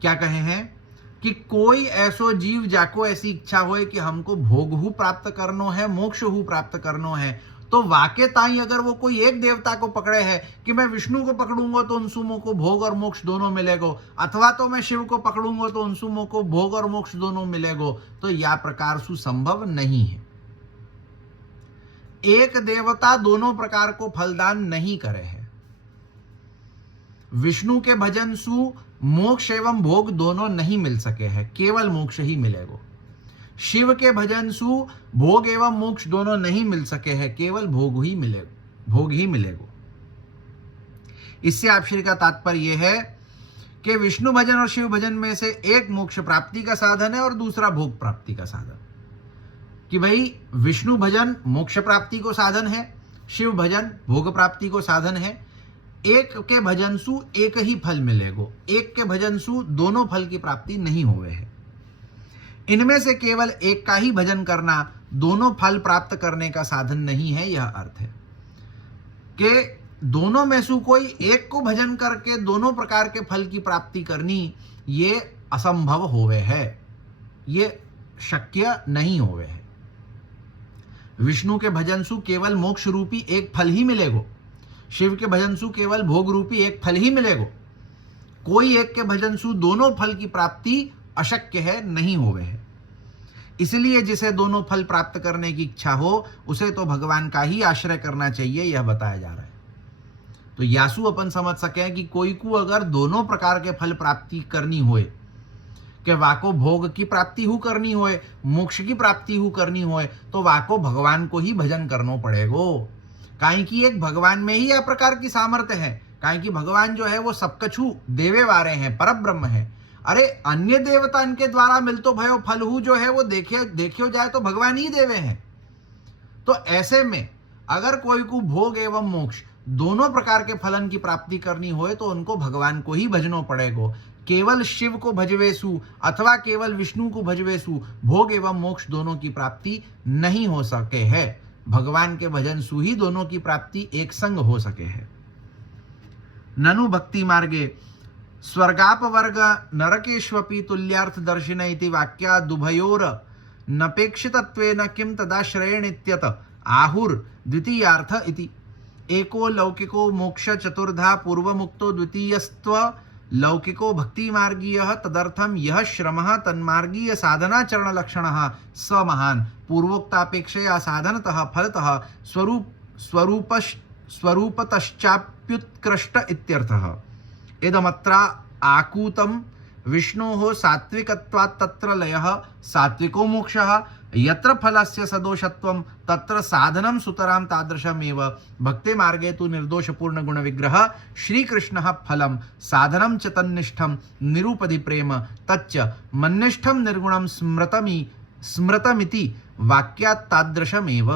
क्या कहे हैं कि कोई ऐसो जीव जाको ऐसी इच्छा होए कि हमको भोग हु प्राप्त करनो है, मोक्ष हु प्राप्त करनो है, तो वाके ताई अगर वो कोई एक देवता को पकड़े है कि मैं विष्णु को पकड़ूंगा तो उन सुमो को भोग और मोक्ष दोनों मिलेगो, अथवा तो मैं शिव को पकड़ूंगा तो उन सुमो को भोग और मोक्ष दोनों मिलेगो, तो यह प्रकार सुसंभव नहीं है। एक देवता दोनों प्रकार को फलदान नहीं करे है। विष्णु के भजन सु मोक्ष एवं भोग दोनों नहीं मिल सके हैं, केवल मोक्ष ही मिलेगो। शिव के भजन सु भोग एवं मोक्ष दोनों नहीं मिल सके हैं, केवल भोग ही मिलेगो। इससे आप श्री का तात्पर्य यह है कि विष्णु भजन और शिव भजन में से एक मोक्ष प्राप्ति का साधन है और दूसरा भोग प्राप्ति का साधन। कि भाई विष्णु भजन मोक्ष प्राप्ति को साधन है, शिव भजन भोग प्राप्ति को साधन है। एक के भजन सु एक ही फल मिलेगो, एक के भजन सु दोनों फल की प्राप्ति नहीं हुए है। इनमें से केवल एक का ही भजन करना दोनों फल प्राप्त करने का साधन नहीं है। यह अर्थ है कि दोनों में से कोई एक को भजन करके दोनों प्रकार के फल की प्राप्ति करनी ये असंभव होवे है, ये शक्य नहीं होवे है। विष्णु के भजन सु केवल मोक्ष रूपी एक फल ही मिलेगो, शिव के भजन सु केवल भोग रूपी एक फल ही मिलेगो। कोई एक के भजन सु दोनों फल की प्राप्ति अशक्य है, नहीं होवे है। इसलिए जिसे दोनों फल प्राप्त करने की इच्छा हो उसे तो भगवान का ही आश्रय करना चाहिए, यह बताया जा रहा है। तो यासु अपन समझ सके कि कोई को अगर दोनों प्रकार के फल प्राप्ति करनी होए, कि वाको भोग की प्राप्ति हु करनी होए, मोक्ष की प्राप्ति हु करनी होए, तो वाको भगवान को ही भजन करना पड़ेगो। काहे कि एक भगवान में ही यह प्रकार की सामर्थ्य है। काहे कि भगवान जो है वो सब कछु देवे वारे हैं, पर ब्रह्म है। अरे अन्य देवता इनके द्वारा मिलतो भयो फल हु जो है वो देखियो जाए तो भगवान ही देवे हैं। तो ऐसे में अगर कोई को भोग एवं मोक्ष दोनों प्रकार के फलन की प्राप्ति करनी होए तो उनको भगवान को ही भजनो पड़ेगो। केवल शिव को भजवेसु अथवा केवल विष्णु को भजवेसु भोग एवं मोक्ष दोनों की प्राप्ति नहीं हो सके है। भगवान के भजन सु ही दोनों की प्राप्ति एक संग हो सके है। ननु भक्ति मार्गे स्वर्गापवर्ग नरकेष्वपि तुल्यार्थ दर्शिन इति वाक्यादुभयोर नपेक्षितत्वेन किं तदाश्रयेणित्यत आहुर द्वितीयार्थ इति। एको लौकिको मोक्ष चतुर्धा पूर्वमुक्तो द्वितीयस्त्व लौकिको भक्ति मार्गीयः तदर्थम यह श्रमः तन्मार्गीय साधना चरण लक्षणः स महान् पूर्वोक्तापेक्षया साधनतः फलतः स्वरूपतश्चाप्युत्कृष्ट इत्यर्थः। इदमत्र आकूतं विष्णोः सात्विकत्वात् तत्र लयः सात्विको मोक्षः यत्र फलस्य सदोषत्वं तत्र साधनं सुतरां तादृशमेव। भक्ति मार्गे तु निर्दोषपूर्ण गुण विग्रह श्रीकृष्णः फलं साधनं च तन्निष्ठं निरूपधि प्रेम तच्च मन्निष्ठं निर्गुणं स्मृतमिति वाक्यात् तादृशमेव।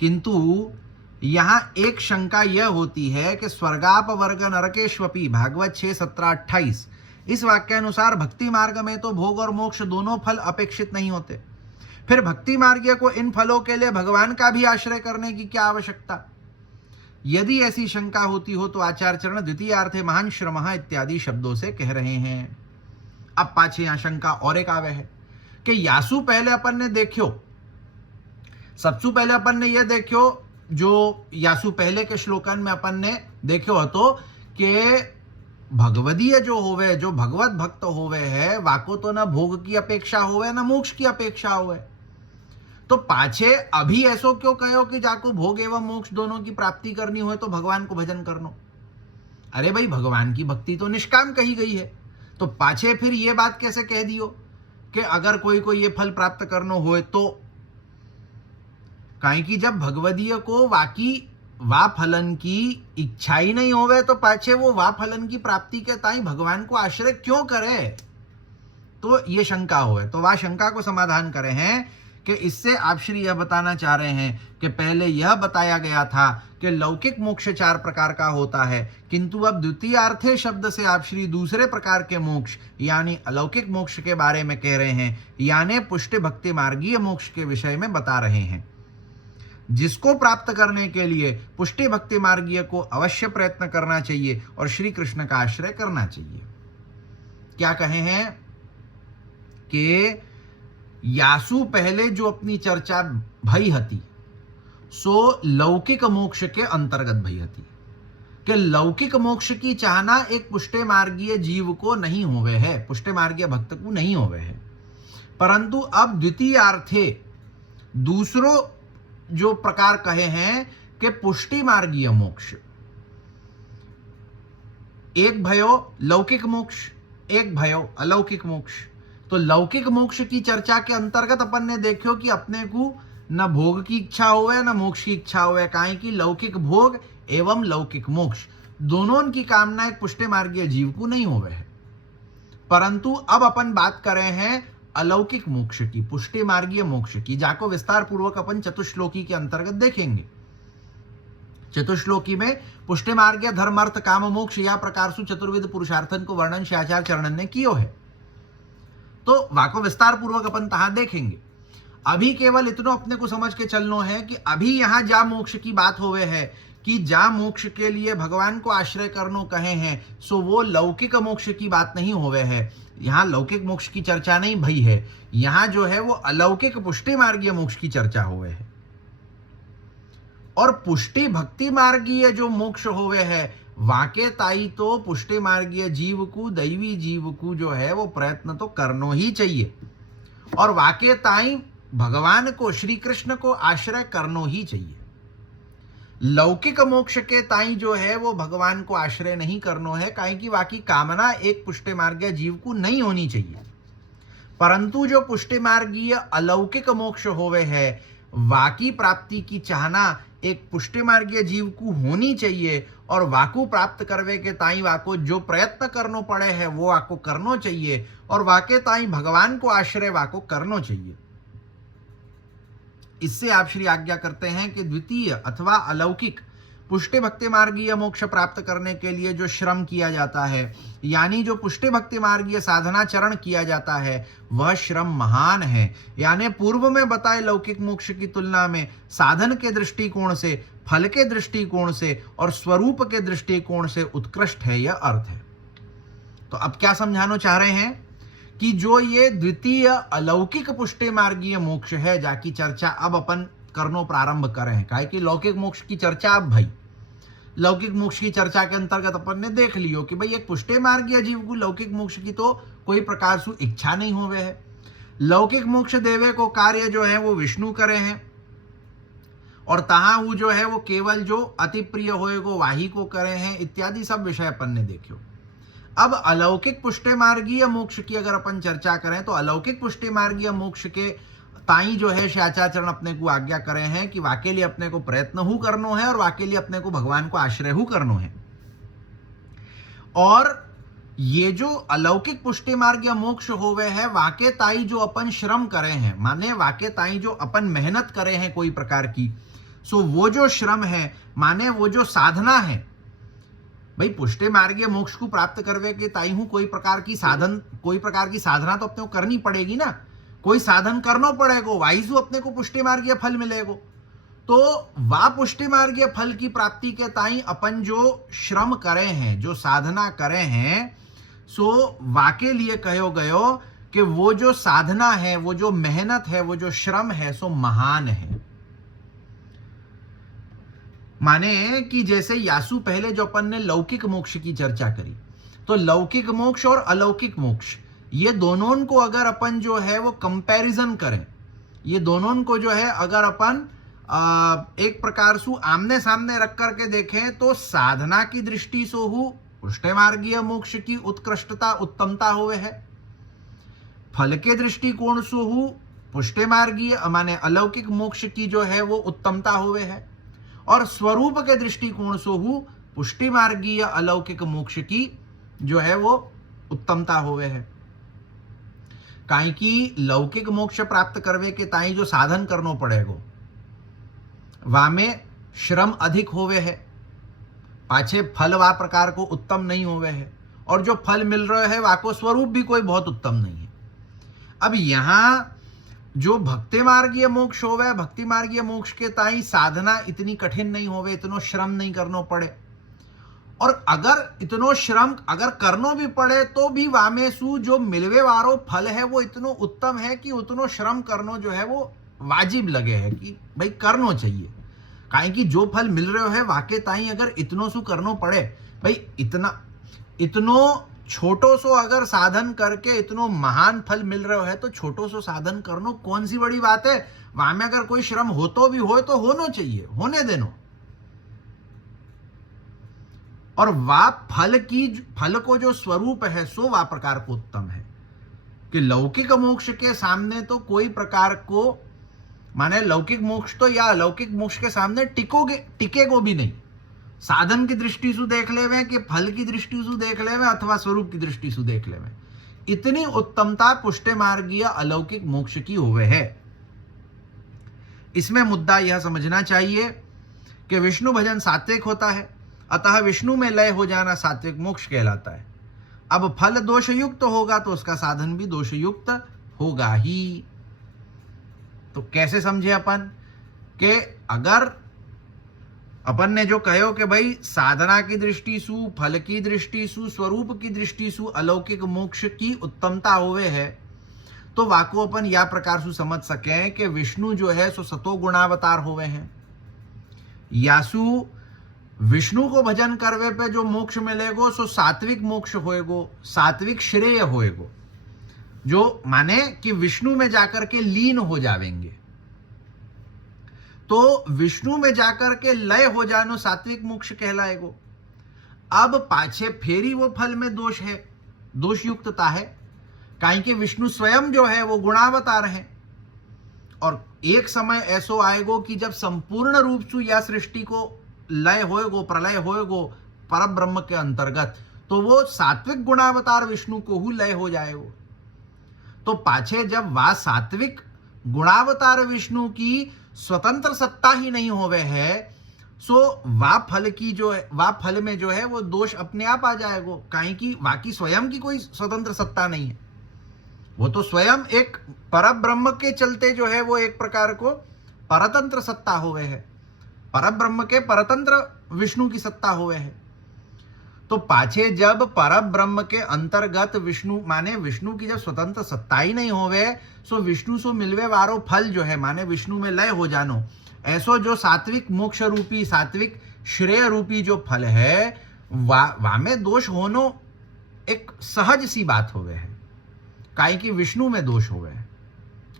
किंतु यहाँ एक शंका यह होती है कि स्वर्गापवर्ग नरकेष्वपि भागवत 6:17-28 इस वाक्यानुसार भक्ति मार्ग में तो भोग और मोक्ष दोनों फल अपेक्षित नहीं होते, फिर भक्ति मार्ग को इन फलों के लिए भगवान का भी आश्रय करने की क्या आवश्यकता। यदि ऐसी शंका होती हो तो आचार्य चरण द्वितीयार्थे महान श्रमः इत्यादि शब्दों से कह रहे हैं। अब पाछे यहां शंका और एक आवे है कि यासु पहले अपन ने देखियो, सबसे पहले अपन ने यह देखियो जो यासु पहले के श्लोकन में अपन ने देखियो तो कि भगवदीय जो होवे, जो भगवत भक्त होवे है वाको तो ना भोग की अपेक्षा होवे ना मोक्ष की अपेक्षा होवे। तो पाछे अभी ऐसो क्यों कहो कि जाको भोग एवं मोक्ष दोनों की प्राप्ति करनी हो तो भगवान को भजन करनो। अरे भाई भगवान की भक्ति तो निष्काम कही गई है, तो पाछे फिर ये बात कैसे कह दियो कि अगर कोई को ये फल प्राप्त करनो होए तो। काहे कि जब भगवदीय को वाकी वा फलन की इच्छा ही नहीं होवे तो पाछे वो वा फलन की प्राप्ति के ताई भगवान को आश्रय क्यों करे, तो ये शंका होवे। तो वह शंका को समाधान करे हैं कि इससे आप श्री यह बताना चाह रहे हैं कि पहले यह बताया गया था कि लौकिक मोक्ष 4 प्रकार का होता है, किंतु अब द्वितीयार्थे शब्द से आप श्री दूसरे प्रकार के मोक्ष यानी अलौकिक मोक्ष के बारे में कह रहे हैं, यानी पुष्टि भक्ति मार्गीय मोक्ष के विषय में बता रहे हैं, जिसको प्राप्त करने के लिए पुष्टि भक्ति मार्गीय को अवश्य प्रयत्न करना चाहिए और श्री कृष्ण का आश्रय करना चाहिए। क्या कहे हैं कि यासु पहले जो अपनी चर्चा भई हती सो लौकिक मोक्ष के अंतर्गत भई हती कि लौकिक मोक्ष की चाहना एक पुष्टि मार्गीय जीव को नहीं होवे है, पुष्टि मार्गीय भक्त को नहीं होवे है। परंतु अब द्वितीयार्थे दूसरों जो प्रकार कहे हैं कि पुष्टि मार्गीय मोक्ष, एक भयो लौकिक मोक्ष, एक भयो अलौकिक मोक्ष। तो लौकिक मोक्ष की चर्चा के अंतर्गत अपन ने देखियो कि अपने को न भोग की इच्छा होवे न मोक्ष की इच्छा होवे, काहे कि लौकिक भोग एवं लौकिक मोक्ष दोनों की कामना एक पुष्टि मार्गीय जीव को नहीं होवे है। परंतु अब अपन बात कर रहे हैं अलौकिक मोक्ष की, पुष्टि मार्गीय मोक्ष की, जाको विस्तार पूर्वक अपन चतुश्लोकी के अंतर्गत देखेंगे। चतुश्लोकी में पुष्टि मार्गीय धर्म अर्थ काम मोक्ष या प्रकार से चतुर्विध पुरुषार्थन को वर्णन श्याचार चरणन ने कियो है, तो वाको विस्तार पूर्वक अपन तहां देखेंगे। अभी केवल इतनो अपने को समझ के चलनो है कि अभी यहां जा मोक्ष की बात होवे है कि जा मोक्ष के लिए भगवान को आश्रय करनो कहे हैं, सो वो लौकिक मोक्ष की बात नहीं होवे है। यहां लौकिक मोक्ष की चर्चा नहीं भई है, यहां जो है वो अलौकिक पुष्टि मार्गीय मोक्ष की चर्चा होवे है। और पुष्टि भक्ति मार्गीय जो मोक्ष होवे है, वाके ताई तो पुष्टि मार्गीय जीव को, दैवी जीव को जो है वो प्रयत्न तो करनो ही चाहिए, और वाके ताई भगवान को, श्री कृष्ण को आश्रय करनो ही चाहिए। लौकिक मोक्ष के ताई जो है वो भगवान को आश्रय नहीं करनो है, काहे कि वाकी कामना एक पुष्टि मार्गीय जीव को नहीं होनी चाहिए। परंतु जो पुष्टि मार्गीय अलौकिक मोक्ष होवे है, वाकी प्राप्ति की चाहना एक पुष्टि मार्गीय जीव को होनी चाहिए, और वाकु प्राप्त करवे के ताई वाको जो प्रयत्न करनो पड़े है वो वाको करनो चाहिए, और वाके ताई भगवान को आश्रय वाको करनो चाहिए। इससे आप श्री आज्ञा करते हैं कि द्वितीय अथवा अलौकिक पुष्टि भक्ति मार्गीय मोक्ष प्राप्त करने के लिए जो श्रम किया जाता है, यानी जो पुष्टि भक्ति मार्गीय साधना चरण किया जाता है, वह श्रम महान है। यानी पूर्व में बताए लौकिक मोक्ष की तुलना में साधन के दृष्टिकोण से, फल के दृष्टिकोण से और स्वरूप के दृष्टिकोण से उत्कृष्ट है, यह अर्थ है। तो अब क्या समझाना चाह रहे हैं कि जो ये द्वितीय अलौकिक पुष्टि मार्गीय मोक्ष है, जाकी चर्चा अब अपन करनो प्रारंभ करें हैं। काहे कि लौकिक मोक्ष की चर्चा अब भाई लौकिक मोक्ष की चर्चा के अंतर्गत अपन ने देख लियो कि भाई एक पुष्टि मार्गीय जीव को लौकिक मोक्ष की तो कोई प्रकार से इच्छा नहीं होवे है। लौकिक मोक्ष देवे को कार्य जो है वो विष्णु करे हैं, और तहां वो जो है वो केवल जो अति प्रिय होए को वाही को करे हैं, इत्यादि सब विषय अपन ने देखियो। अब अलौकिक पुष्टि मार्गीय मोक्ष की अगर अपन चर्चा करें, तो अलौकिक पुष्टि मार्गीय मोक्ष के ताई जो है श्याचाचरण अपने को आज्ञा करे हैं कि वाके लिए अपने को प्रयत्न हु करनो है, और वाके लिए अपने को भगवान को आश्रय हु करनो है। और ये जो अलौकिक पुष्टि मार्गीय मोक्ष होवे है, वाके ताई जो अपन श्रम करे हैं, माने वाके ताई जो अपन मेहनत करे हैं कोई प्रकार की, सो वो जो श्रम है, माने वो जो साधना है, भाई पुष्टि मार्गीय मोक्ष को प्राप्त करवे के ताई हूं कोई प्रकार की साधना तो अपने को करनी पड़ेगी ना, कोई साधन करना पड़ेगा, वाइजू अपने को पुष्टि मार्गीय फल मिलेगा। तो वा पुष्टि मार्गीय फल की प्राप्ति के ताई अपन जो श्रम करे हैं, जो साधना करे हैं, सो वाके लिए कहो गयो कि वो जो साधना है, वो जो मेहनत है, वो जो श्रम है, सो महान है। माने कि जैसे यासु पहले जो अपन ने लौकिक मोक्ष की चर्चा करी, तो लौकिक मोक्ष और अलौकिक मोक्ष ये दोनों को अगर अपन जो है वो कंपैरिजन करें, ये दोनों को जो है अगर अपन एक प्रकार से आमने सामने रख करके देखें, तो साधना की दृष्टि से हु पुष्टि मार्गीय मोक्ष की उत्कृष्टता उत्तमता हुए है, फल के दृष्टिकोण से हु पुष्टि मार्गीय माने अलौकिक मोक्ष की जो है वो उत्तमता हुए है, और स्वरूप के दृष्टिकोण से हु पुष्टि मार्गीय अलौकिक मोक्ष की जो है वो उत्तमता होवे है। काहे कि लौकिक मोक्ष प्राप्त करवे के ताई जो साधन करनो पड़ेगो, वामे श्रम अधिक होवे है, पाछे फल वा प्रकार को उत्तम नहीं होवे है, और जो फल मिल रहा है वाको स्वरूप भी कोई बहुत उत्तम नहीं है। अब यहां जो भक्ति मार्गीय मोक्ष होवे, भक्ति मार्गीय मोक्ष के ताई साधना इतनी कठिन नहीं होवे, इतनो श्रम नहीं करनो पड़े, और अगर इतनो श्रम अगर करनो भी पड़े तो भी वामेसु जो मिलवे वारो फल है वो इतनो उत्तम है कि उतनो श्रम करनो जो है वो वाजिब लगे है कि भाई करनो चाहिए। काहे कि जो फल मिल रहे है वाके ताई अगर इतनो सु करनो पड़े, भाई इतनो छोटो सो अगर साधन करके इतनो महान फल मिल रहे है, तो छोटो सो साधन करनो कौन सी बड़ी बात है। वहां में अगर कोई श्रम हो तो भी हो तो होना चाहिए, होने देनो। और वा फल को जो स्वरूप है सो वा प्रकार को उत्तम है कि लौकिक मोक्ष के सामने तो कोई प्रकार को माने लौकिक मोक्ष तो या अलौकिक मोक्ष के सामने टिकेगो भी नहीं। साधन की दृष्टि से देख लेवे कि फल की दृष्टि से देख लेवे अथवा स्वरूप की दृष्टि से देख लेवे, इतनी उत्तमता पुष्टे मार्गीय अलौकिक मोक्ष की हुए है। इसमें मुद्दा यह समझना चाहिए कि विष्णु भजन सात्विक होता है, अतः विष्णु में लय हो जाना सात्विक मोक्ष कहलाता है। अब फल दोष युक्त होगा तो उसका साधन भी दोष युक्त होगा ही। तो कैसे समझे अपन कि अगर अपन ने जो कहो कि भाई साधना की दृष्टि सु, फल की दृष्टि सु, स्वरूप की दृष्टि सु अलौकिक मोक्ष की उत्तमता होवे है, तो वाको अपन या प्रकार से समझ सके कि विष्णु जो है सो सतो गुणावतार होवे हैं, यासु विष्णु को भजन करवे पे जो मोक्ष मिलेगो सो सात्विक मोक्ष होएगो, सात्विक श्रेय होएगो, जो माने कि विष्णु में जाकर के लीन हो जावेंगे। तो विष्णु में जाकर के लय हो जानो सात्विक मोक्ष कहलाएगो। अब पाछे फेरी वो फल में दोष है, दोष युक्तता है, काहे कि विष्णु स्वयं जो है वो गुणावतार है, और एक समय ऐसो आएगो कि जब संपूर्ण रूप से या सृष्टि को लय होएगो, प्रलय होएगो पर ब्रह्म के अंतर्गत, तो वो सात्विक गुणावतार विष्णु को ही लय हो जाएगो। तो पाछे जब वह सात्विक गुणावतार विष्णु की स्वतंत्र सत्ता ही नहीं होवे है, सो वा फल की जो है, वा फल में जो है वो दोष अपने आप आ जाएगो, काहे कि वाकी स्वयं की कोई स्वतंत्र सत्ता नहीं है, वो तो स्वयं एक पर ब्रह्म के चलते जो है वो एक प्रकार को परतंत्र सत्ता होवे है, पर ब्रह्म के परतंत्र विष्णु की सत्ता होवे है। तो पाछे जब पर ब्रह्म के अंतर्गत विष्णु माने विष्णु की जब स्वतंत्र सत्ता ही नहीं होवे, सो विष्णु सो मिलवे वारो फल जो है माने विष्णु में लय हो जानो, ऐसो जो सात्विक मोक्ष रूपी, सात्विक श्रेय रूपी जो फल है वा में दोष होनो एक सहज सी बात होवे है, काहे कि विष्णु में दोष होवे है,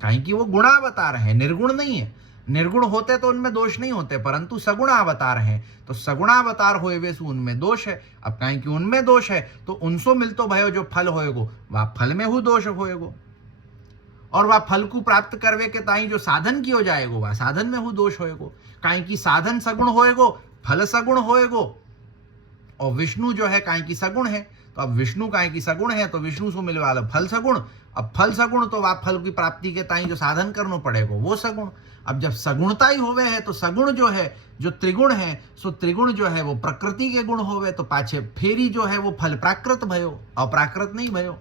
काहे कि वो गुणावतार है, निर्गुण नहीं है। निर्गुण होते तो उनमें दोष नहीं होते, परंतु सगुणावतार हैं, तो सगुणावतार होए सु उनमें दोष है। अब कहीं कि उनमें दोष है तो उनसो मिलतो भयो जो फल होएगो वह फल में हु दोष होएगो, और वह फल को प्राप्त करवे के ताई जो साधन कियो जाएगो वह साधन में हु दोष होएगो, काहे कि साधन सगुण होएगो, फल सगुण होएगो, और विष्णु जो है काहे कि सगुण है। तो अब विष्णु काहे कि सगुण है तो विष्णु से मिलने वाला फल सगुण, अब फल सगुण तो वह फल की प्राप्ति के ताई जो साधन करना पड़ेगा वो सगुण। अब जब सगुणता ही होवे है तो सगुण जो है जो त्रिगुण है, सो त्रिगुण जो है वो प्रकृति के गुण होवे, तो पाछे फेरी जो है वो फल प्राकृत भयो, अप्राकृत नहीं भयो।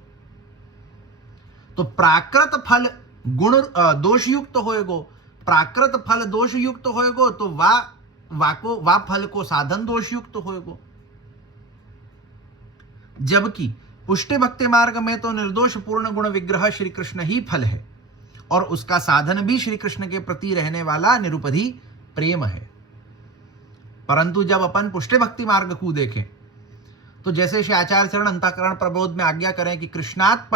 तो प्राकृत फल गुण दोष युक्त होएगो, प्राकृत फल दोष युक्त होएगो, तो वा फल को साधन दोष युक्त होएगो। जबकि पुष्टि भक्ति मार्ग में तो निर्दोष पूर्ण गुण विग्रह श्री कृष्ण ही फल है, और उसका साधन भी श्री कृष्ण के प्रति रहने वाला निरुपधि प्रेम है। परंतु जब अपन पुष्टि भक्ति मार्ग को देखें तो जैसे श्री आचार्य चरण अंतःकरण प्रबोध में आज्ञा करें कि कृष्णात्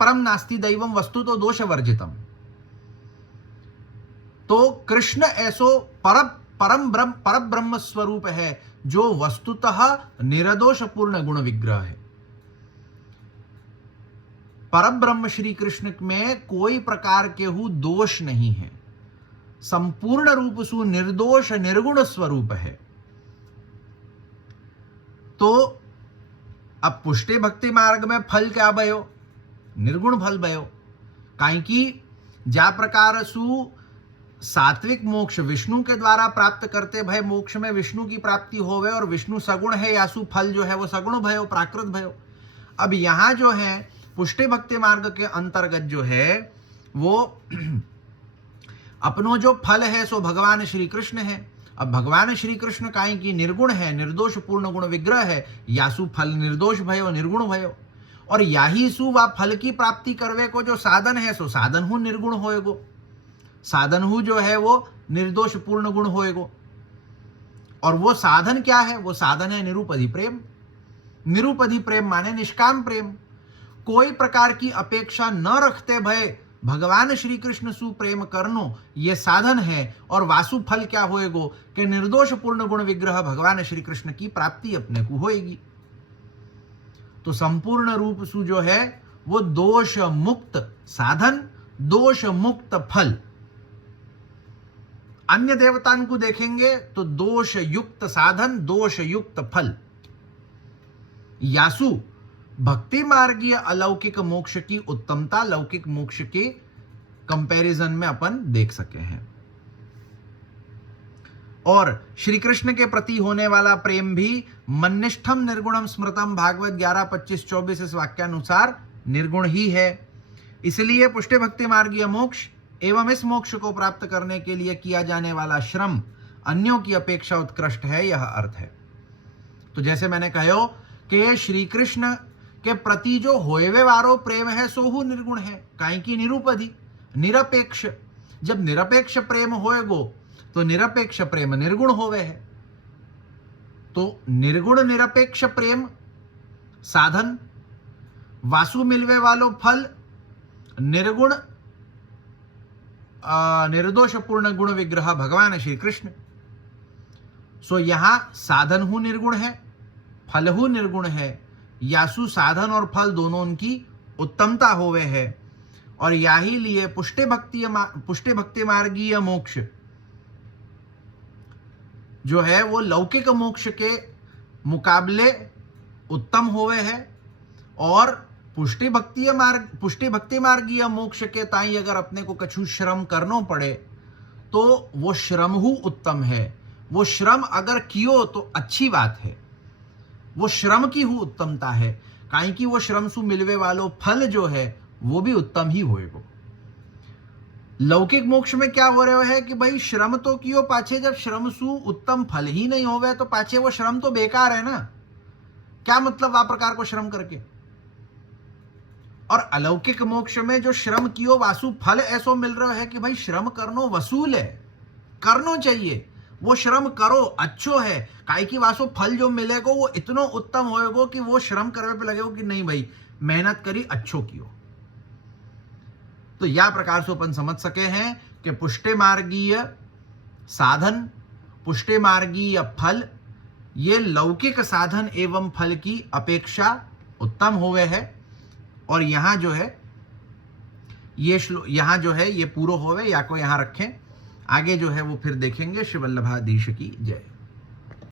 परम नास्ति दैवम वस्तु तो दोष वर्जितम, तो कृष्ण ऐसो पर ब्रह्म स्वरूप है जो वस्तुतः निर्दोष पूर्ण गुण विग्रह है। परब्रह्म श्री कृष्ण में कोई प्रकार के हु दोष नहीं है, संपूर्ण रूप सु निर्दोष निर्गुण स्वरूप है। तो अब पुष्टि भक्ति मार्ग में फल क्या भयो, निर्गुण फल भयो, काहे कि जा प्रकार सु सात्विक मोक्ष विष्णु के द्वारा प्राप्त करते भय मोक्ष में विष्णु की प्राप्ति होवे, और विष्णु सगुण है यासु फल जो है वो सगुण भयो, प्राकृत भयो। अब यहां जो है पुष्टि भक्ति मार्ग के अंतर्गत जो है वो अपनो जो फल है सो भगवान श्री कृष्ण है। अब भगवान श्री कृष्ण काहे की निर्गुण है, निर्दोष पूर्ण गुण विग्रह है, यासु फल निर्दोष भयो निर्गुण भयो, और याही सु वा फल की प्राप्ति करवे को जो साधन है सो साधन हु निर्गुण होएगो, साधन हु जो है वो निर्दोष पूर्ण गुण होएगो। और वो साधन क्या है, वो साधन है निरुपधि प्रेम। निरुपधि प्रेम माने निष्काम प्रेम, कोई प्रकार की अपेक्षा न रखते भय भगवान श्री कृष्ण सु प्रेम करनो ये साधन है, और वासु फल क्या होएगो कि निर्दोष पूर्ण गुण विग्रह भगवान श्री कृष्ण की प्राप्ति अपने को होएगी। तो संपूर्ण रूप सु जो है वो दोष मुक्त साधन, दोष मुक्त फल। अन्य देवताओं को देखेंगे तो दोष युक्त साधन, दोष युक्त फल। यासु भक्ति मार्गीय अलौकिक मोक्ष की उत्तमता लौकिक मोक्ष के कंपैरिजन में अपन देख सके हैं। और श्री कृष्ण के प्रति होने वाला प्रेम भी मन्निष्ठम निर्गुणम स्मृतम भागवत 11:25-24 इस वाक्यानुसार निर्गुण ही है। इसलिए पुष्टि भक्ति मार्गीय मोक्ष एवं इस मोक्ष को प्राप्त करने के लिए किया जाने वाला श्रम अन्यों की अपेक्षा उत्कृष्ट है, यह अर्थ है। तो जैसे मैंने कहो कि श्री कृष्ण के प्रति जो होएवे वारो प्रेम है सो हु निर्गुण है, काई की निरूपधि निरपेक्ष। जब निरपेक्ष प्रेम होएगो तो निरपेक्ष प्रेम निर्गुण होवे है। तो निर्गुण निरपेक्ष प्रेम साधन, वासु मिलवे वालो फल, निर्गुण निर्दोष पूर्ण गुण विग्रह भगवान श्री कृष्ण। सो यहां साधन हु निर्गुण है, फल हु निर्गुण है। यासु साधन और फल दोनों उनकी उत्तमता होवे है। और याही लिए पुष्टि भक्ति मार्गीय मोक्ष जो है वो लौकिक मोक्ष के मुकाबले उत्तम होवे है। और पुष्टि भक्ति मार्गीय मोक्ष के ताई अगर अपने को कछु श्रम करनो पड़े तो वो श्रम हु उत्तम है। वो श्रम अगर कियो तो अच्छी बात है, वो श्रम की हु उत्तमता है। काई कि वो श्रम सु मिलवे वालो फल जो है वो भी उत्तम ही होएगो। लौकिक मोक्ष में क्या हो रहे है कि भाई श्रम तो कियो पाछे, जब श्रम सु उत्तम फल ही नहीं होवे तो पाछे वो श्रम तो बेकार है ना, क्या मतलब आ प्रकार को श्रम करके। और अलौकिक मोक्ष में जो श्रम कियो वासु फल ऐसो मिल रहा है कि भाई श्रम करनो वसूल है, करनो चाहिए, वो श्रम करो अच्छो है। काई की वासु फल जो मिलेगो वो इतनो उत्तम होएगो कि वो श्रम करने पे लगेगो कि नहीं भाई मेहनत करी अच्छो कियो। तो यह प्रकार से अपन समझ सके हैं कि पुष्टि मार्गीय साधन, पुष्टि मार्गीय फल ये लौकिक साधन एवं फल की अपेक्षा उत्तम होवे है। और यहां जो है ये पूरा होवे या को यहां रखें, आगे जो है वो फिर देखेंगे। श्री वल्लभाधीश की जय।